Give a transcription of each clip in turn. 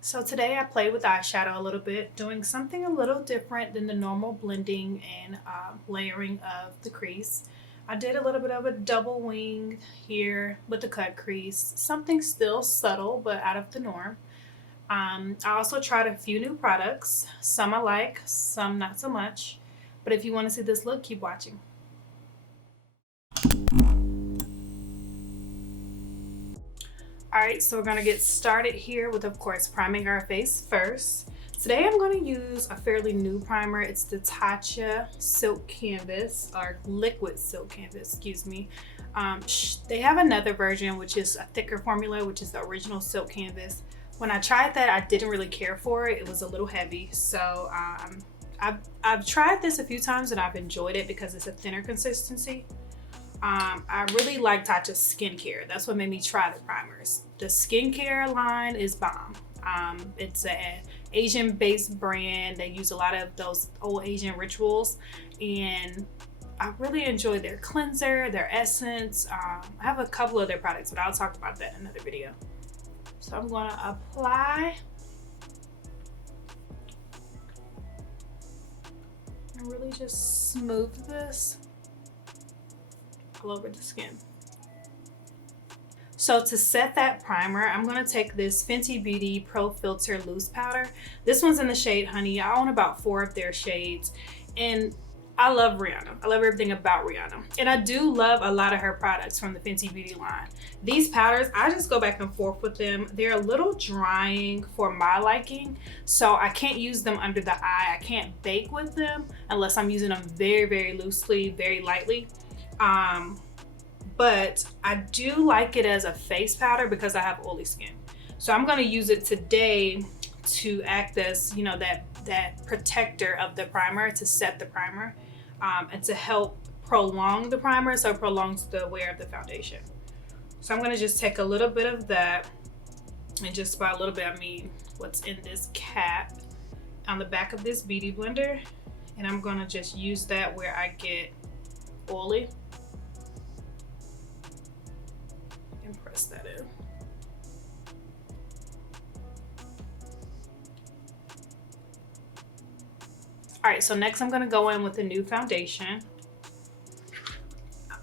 So today I played with eyeshadow a little bit, doing something a little different than the normal blending and layering of the crease. I did a little bit of a double wing here with the cut crease, something still subtle but out of the norm. I also tried a few new products, some I like, some not so much. But if you want to see this look, keep watching. Alright, so we're going to get started here with, of course, priming our face first. Today I'm going to use a fairly new primer. It's the Tatcha Silk Canvas, or Liquid Silk Canvas, excuse me. They have another version, which is a thicker formula, which is the original Silk Canvas. When I tried that, I didn't really care for it. It was a little heavy. So I've tried this a few times and I've enjoyed it because it's a thinner consistency. I really like Tatcha skincare. That's what made me try the primers. The skincare line is bomb. It's an Asian based brand. They use a lot of those old Asian rituals, and I really enjoy their cleanser, their essence. I have a couple of their products, but I'll talk about that in another video. So I'm going to apply and really just smooth this all over the skin. So to set that primer, I'm going to take this Fenty Beauty Pro Filt'r Loose Powder. This one's in the shade Honey. I own about 4 of their shades, and I love Rihanna. I love everything about Rihanna. And I do love a lot of her products from the Fenty Beauty line. These powders, I just go back and forth with them. They're a little drying for my liking, so I can't use them under the eye. I can't bake with them unless I'm using them very, very loosely, very lightly. But I do like it as a face powder because I have oily skin. So I'm going to use it today to act as, you know, that protector of the primer, to set the primer, and to help prolong the primer so it prolongs the wear of the foundation. So I'm going to just take a little bit of that, and just by a little bit I mean what's in this cap on the back of this beauty blender, and I'm going to just use that where I get oily. Press that in. All right, so next I'm going to go in with the new foundation.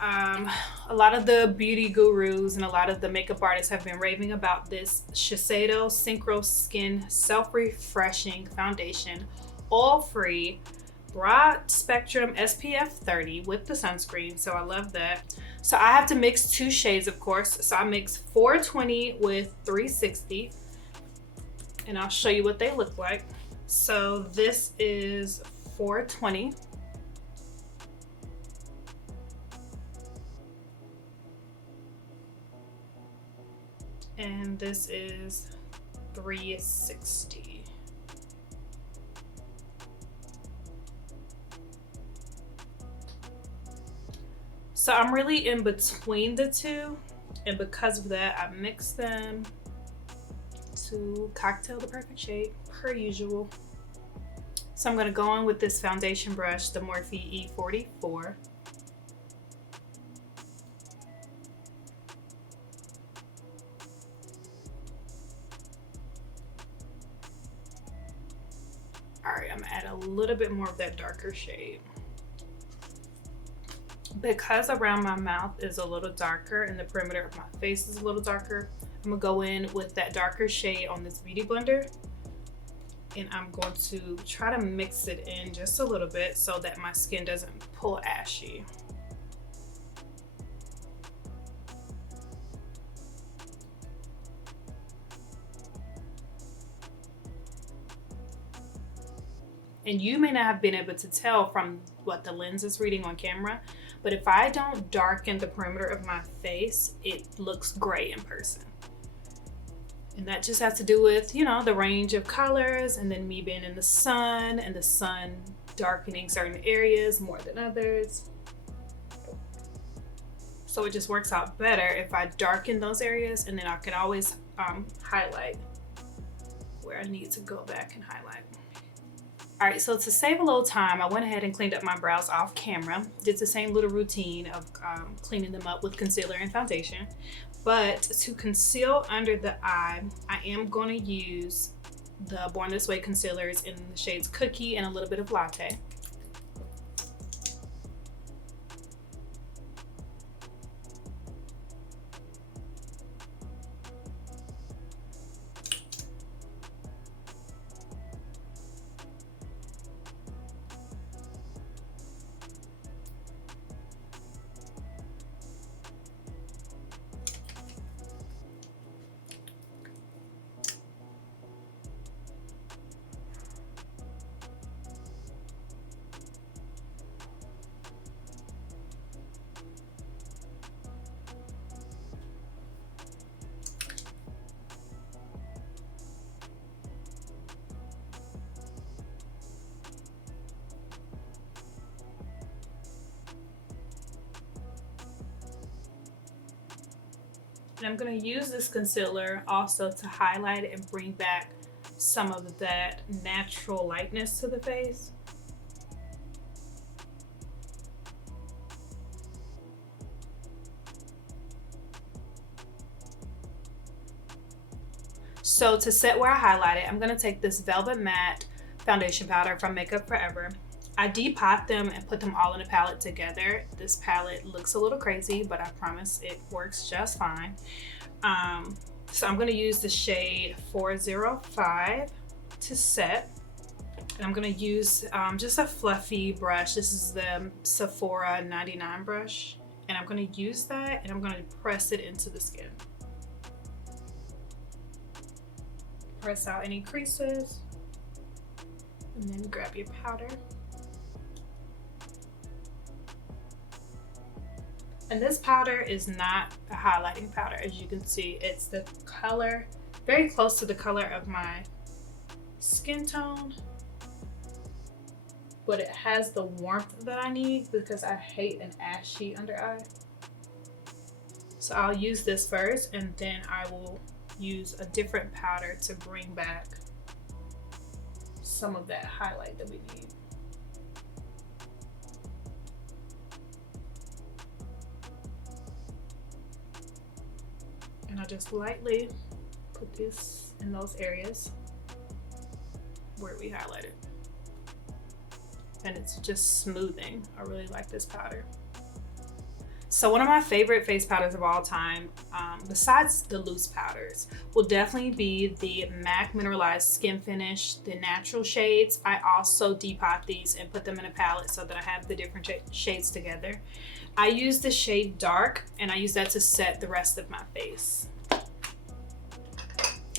A lot of the beauty gurus and a lot of the makeup artists have been raving about this Shiseido Synchro Skin Self-Refreshing Foundation, oil-free, broad spectrum SPF 30 with the sunscreen, so I love that. So I have to mix 2 shades, of course. So I mix 420 with 360, and I'll show you what they look like. So this is 420. And this is 360. So I'm really in between the two, and because of that, I mix them to cocktail the perfect shade, per usual. So I'm going to go in with this foundation brush, the Morphe E44. All right, I'm going to add a little bit more of that darker shade. Because around my mouth is a little darker and the perimeter of my face is a little darker, I'm gonna go in with that darker shade on this beauty blender, and I'm going to try to mix it in just a little bit so that my skin doesn't pull ashy. And you may not have been able to tell from what the lens is reading on camera, but if I don't darken the perimeter of my face, it looks gray in person. And that just has to do with, you know, the range of colors, and then me being in the sun, and the sun darkening certain areas more than others. So it just works out better if I darken those areas, and then I can always highlight where I need to go back and highlight. All right, so to save a little time, I went ahead and cleaned up my brows off camera. Did the same little routine of cleaning them up with concealer and foundation. But to conceal under the eye, I am going to use the Born This Way concealers in the shades Cookie and a little bit of Latte. And I'm going to use this concealer also to highlight and bring back some of that natural lightness to the face. So to set where I highlighted, I'm going to take this Velvet Matte foundation powder from Makeup Forever. I depot them and put them all in a palette together. This palette looks a little crazy, but I promise it works just fine. So I'm going to use the shade 405 to set. And I'm going to use just a fluffy brush. This is the Sephora 99 brush. And I'm going to use that and I'm going to press it into the skin. Press out any creases. And then grab your powder. And this powder is not a highlighting powder. As you can see, it's the color, very close to the color of my skin tone. But it has the warmth that I need because I hate an ashy under eye. So I'll use this first and then I will use a different powder to bring back some of that highlight that we need. And I just lightly put this in those areas where we highlighted. And it's just smoothing. I really like this powder. So one of my favorite face powders of all time, besides the loose powders, will definitely be the MAC Mineralize Skinfinish, the natural shades. I also depot these and put them in a palette so that I have the different shades together. I use the shade Dark and I use that to set the rest of my face.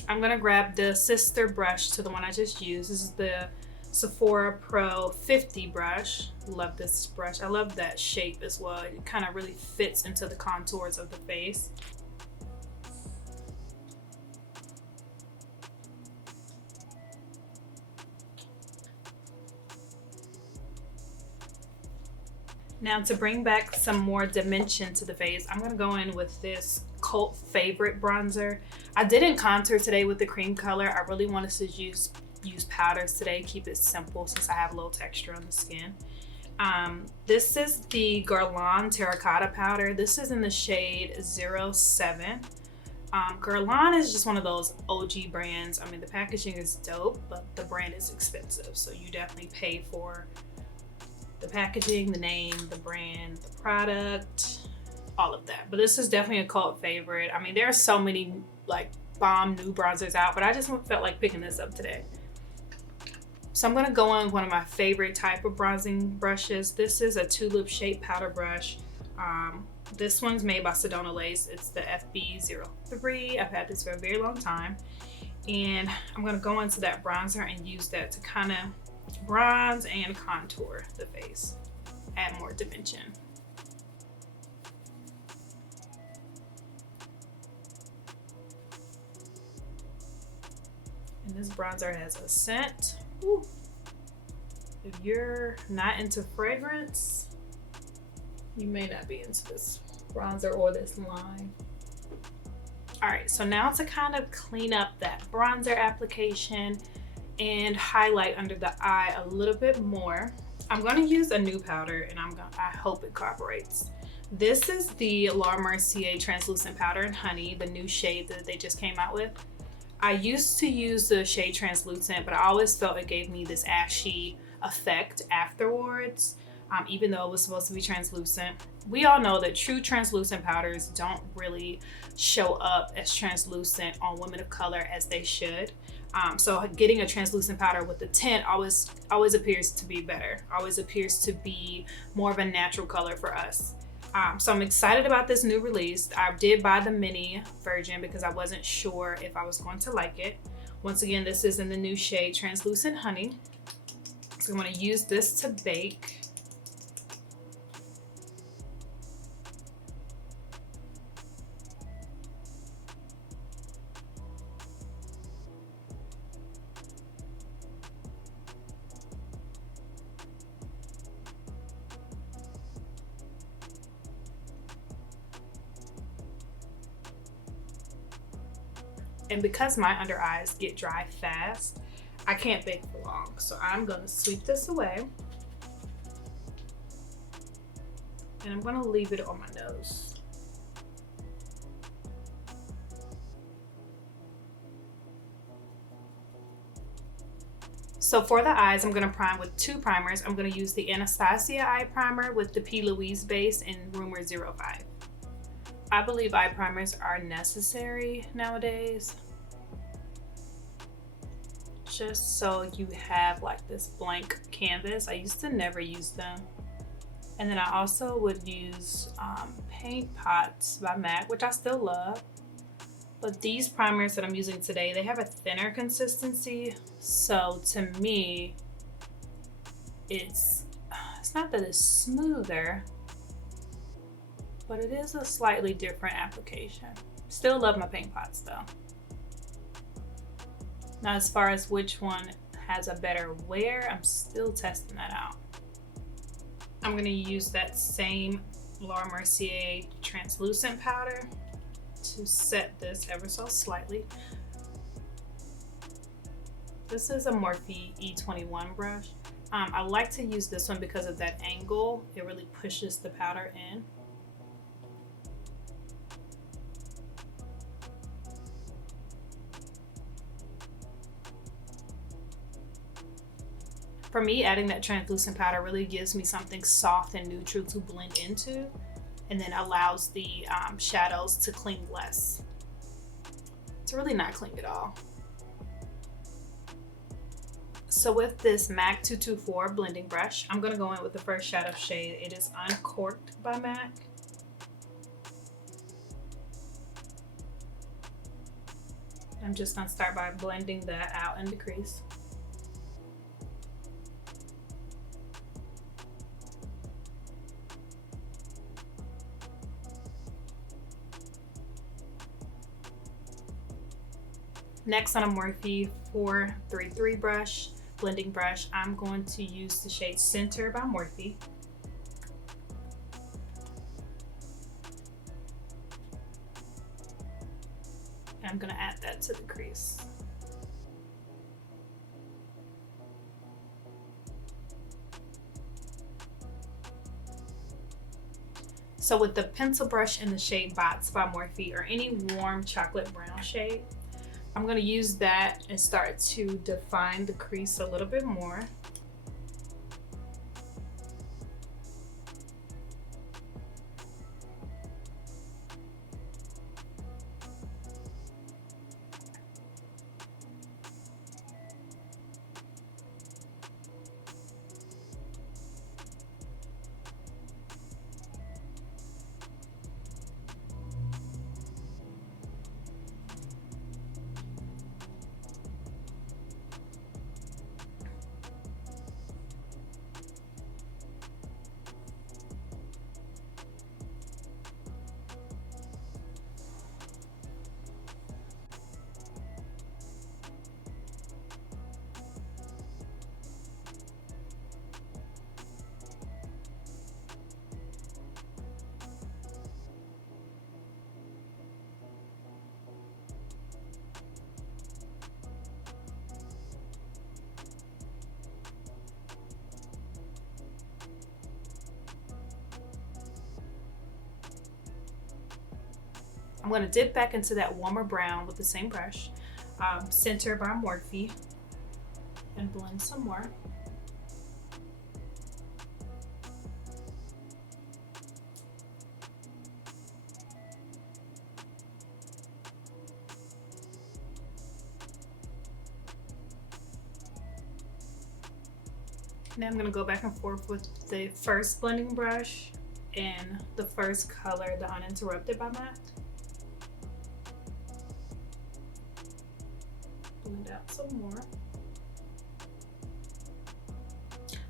I'm gonna grab the sister brush to the one I just used. This is the Sephora Pro 50 brush. Love this brush. I love that shape as well. It kind of really fits into the contours of the face. Now to bring back some more dimension to the face, I'm gonna go in with this cult favorite bronzer. I didn't contour today with the cream color. I really wanted to use powders today, keep it simple since I have a little texture on the skin. This is the Guerlain Terracotta powder. This is in the shade 07. Guerlain is just one of those OG brands. I mean, the packaging is dope, but the brand is expensive. So you definitely pay for the packaging, the name, the brand, the product, all of that. But this is definitely a cult favorite. I mean, there are so many like bomb new bronzers out, but I just felt like picking this up today. So I'm gonna go on one of my favorite type of bronzing brushes. This is a tulip shaped powder brush. This one's made by Sedona Lace. It's the FB03. I've had this for a very long time. And I'm gonna go into that bronzer and use that to kind of bronze and contour the face, add more dimension. And this bronzer has a scent. Ooh. If you're not into fragrance, you may not be into this bronzer or this line. All right, so now to kind of clean up that bronzer application and highlight under the eye a little bit more, I'm going to use a new powder and I hope it cooperates. This is the Mercier translucent powder in honey, the new shade that they just came out with. I used to use the shade Translucent, but I always felt it gave me this ashy effect afterwards, even though it was supposed to be translucent. We all know that true translucent powders don't really show up as translucent on women of color as they should. So getting a translucent powder with the tint always appears to be better, always appears to be more of a natural color for us. So I'm excited about this new release. I did buy the mini version because I wasn't sure if I was going to like it. Once again, this is in the new shade Translucent Honey. So I'm going to use this to bake. And because my under eyes get dry fast, I can't bake for long. So I'm gonna sweep this away. And I'm gonna leave it on my nose. So for the eyes, I'm gonna prime with two primers. I'm gonna use the Anastasia eye primer with the P. Louise base in Rumour 05. I believe eye primers are necessary nowadays, just so you have like this blank canvas. I used to never use them. And then I also would use Paint Pots by MAC, which I still love. But these primers that I'm using today, they have a thinner consistency. So to me, it's not that it's smoother, but it is a slightly different application. Still love my Paint Pots though. Now as far as which one has a better wear, I'm still testing that out. I'm gonna use that same Laura Mercier translucent powder to set this ever so slightly. This is a Morphe E21 brush. I like to use this one because of that angle. It really pushes the powder in. For me, adding that translucent powder really gives me something soft and neutral to blend into, and then allows the shadows to cling less. It's really not cling at all. So with this MAC 224 blending brush, I'm gonna go in with the first shadow shade. It is Uncorked by MAC. I'm just gonna start by blending that out in the crease. Next, on a Morphe 433 brush, blending brush, I'm going to use the shade Center by Morphe. And I'm going to add that to the crease. So with the pencil brush in the shade Bots by Morphe, or any warm chocolate brown shade, I'm going to use that and start to define the crease a little bit more. I'm going to dip back into that warmer brown with the same brush. Center by Morphe and blend some more. Now I'm going to go back and forth with the first blending brush and the first color, the Uninterrupted by MAC. Blend out some more.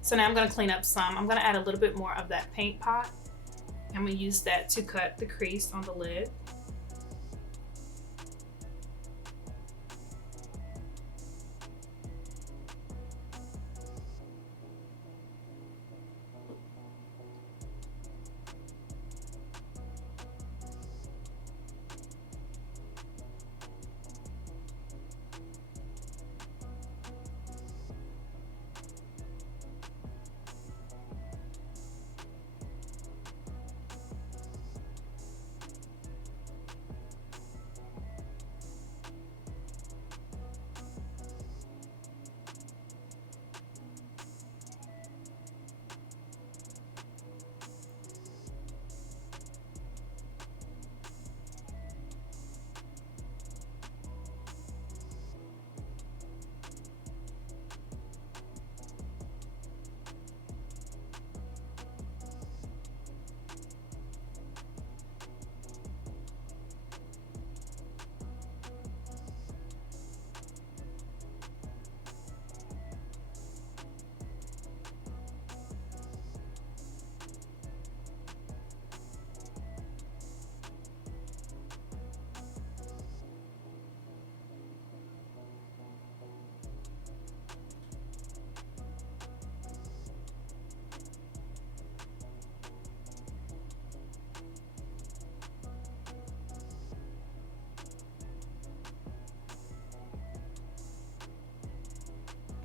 So now I'm going to clean up some. I'm going to add a little bit more of that paint pot. I'm going to use that to cut the crease on the lid.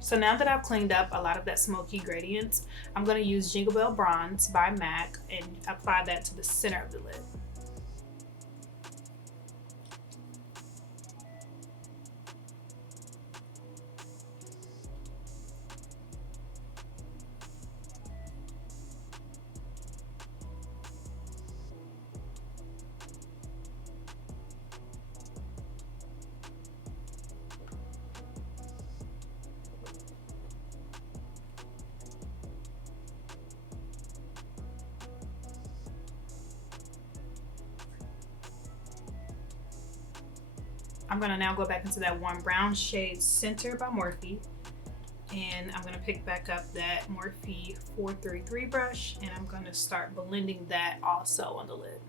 So now that I've cleaned up a lot of that smoky gradients, I'm going to use Jingle Bell Bronze by MAC and apply that to the center of the lid. I'm going to now go back into that warm brown shade, Center by Morphe, and I'm going to pick back up that Morphe 433 brush, and I'm going to start blending that also on the lid.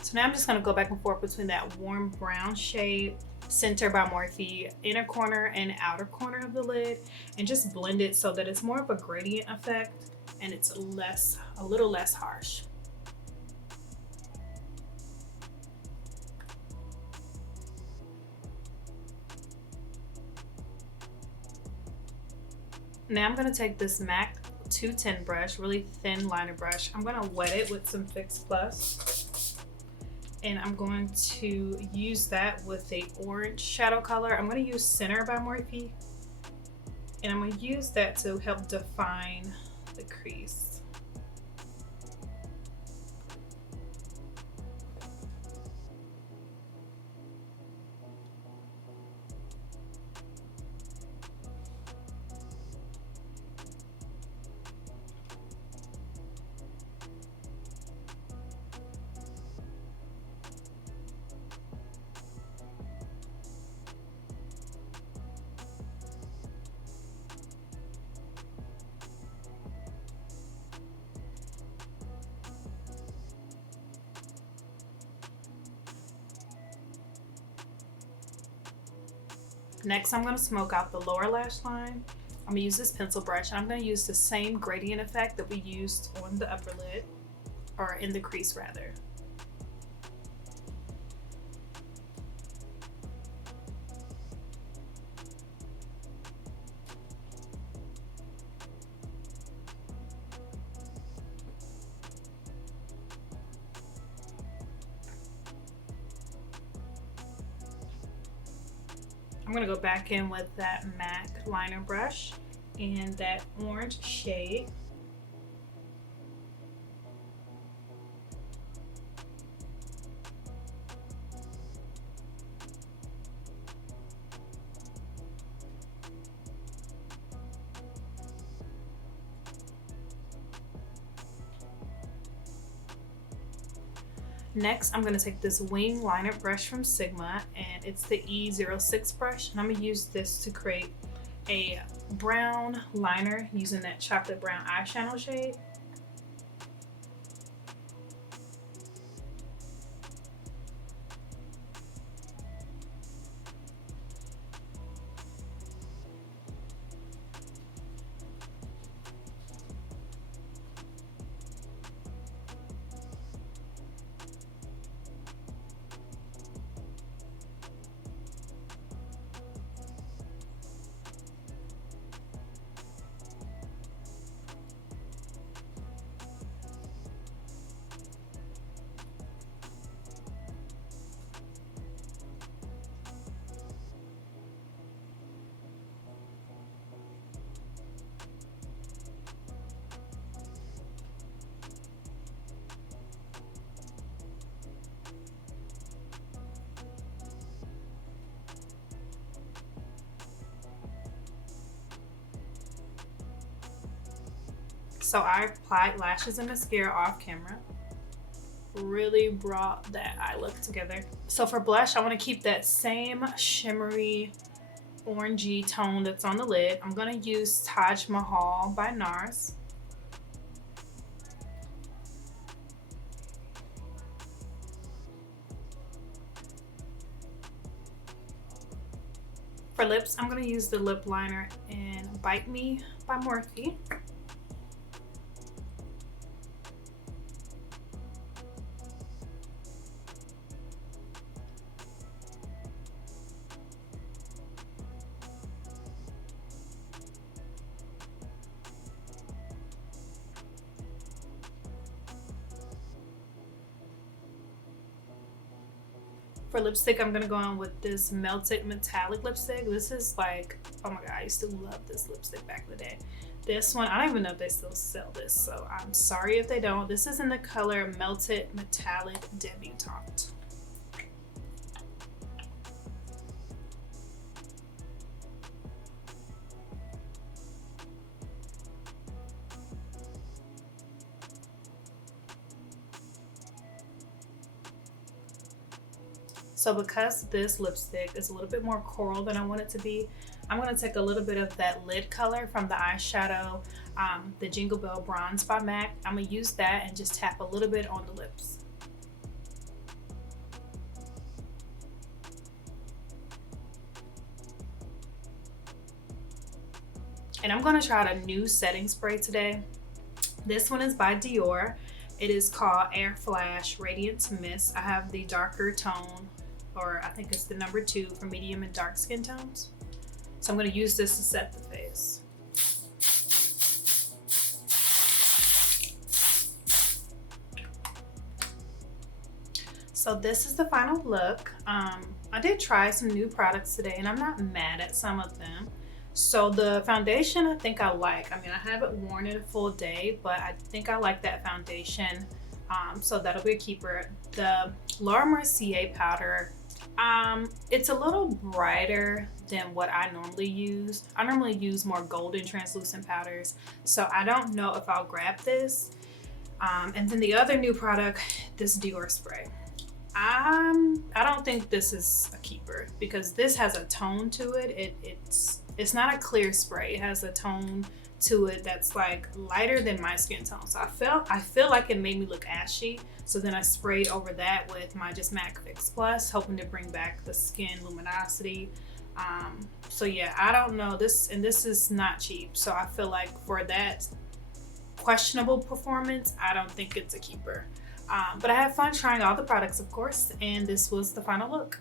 So now I'm just going to go back and forth between that warm brown shade, Center by Morphe, inner corner and outer corner of the lid, and just blend it so that it's more of a gradient effect and it's a little less harsh. Now I'm going to take this MAC 210 brush, really thin liner brush. I'm going to wet it with some Fix Plus. And I'm going to use that with a orange shadow color. I'm going to use Center by Morphe, and I'm going to use that to help define the crease. Next, I'm going to smoke out the lower lash line. I'm going to use this pencil brush, and I'm going to use the same gradient effect that we used on the upper lid, or in the crease rather. I'm gonna go back in with that MAC liner brush and that orange shade. Next, I'm going to take this wing liner brush from Sigma, and it's the E06 brush, and I'm going to use this to create a brown liner using that chocolate brown eyeshadow shade. So I applied lashes and mascara off camera. Really brought that eye look together. So for blush, I want to keep that same shimmery orangey tone that's on the lid. I'm going to use Taj Mahal by NARS. For lips, I'm going to use the lip liner in Bite Me by Morphe. For lipstick, I'm gonna go on with this Melted Metallic lipstick. This is like, oh my god, I used to love this lipstick back in the day. This one, I don't even know if they still sell this, so I'm sorry if they don't. This is in the color Melted Metallic Debutante. So because this lipstick is a little bit more coral than I want it to be, I'm going to take a little bit of that lid color from the eyeshadow, the Jingle Bell Bronze by MAC. I'm going to use that and just tap a little bit on the lips. And I'm going to try a new setting spray today. This one is by Dior. It is called Airflash Radiance Mist. I have the darker tone, or I think it's the number 2 for medium and dark skin tones. So I'm going to use this to set the face. So this is the final look. I did try some new products today and I'm not mad at some of them. So the foundation I think I like. I mean, I haven't worn it a full day, but I think I like that foundation. So that'll be a keeper. The Laura Mercier powder, it's a little brighter than what I normally use. I normally use more golden translucent powders, so I don't know if I'll grab this. And then the other new product, this Dior spray. I don't think this is a keeper because this has a tone to it. It's not a clear spray. It has a tone to it that's like lighter than my skin tone. So I feel like it made me look ashy. So then I sprayed over that with my just MAC Fix Plus, hoping to bring back the skin luminosity. So yeah, I don't know this, and this is not cheap. So I feel like for that questionable performance, I don't think it's a keeper. But I had fun trying all the products, of course, and this was the final look.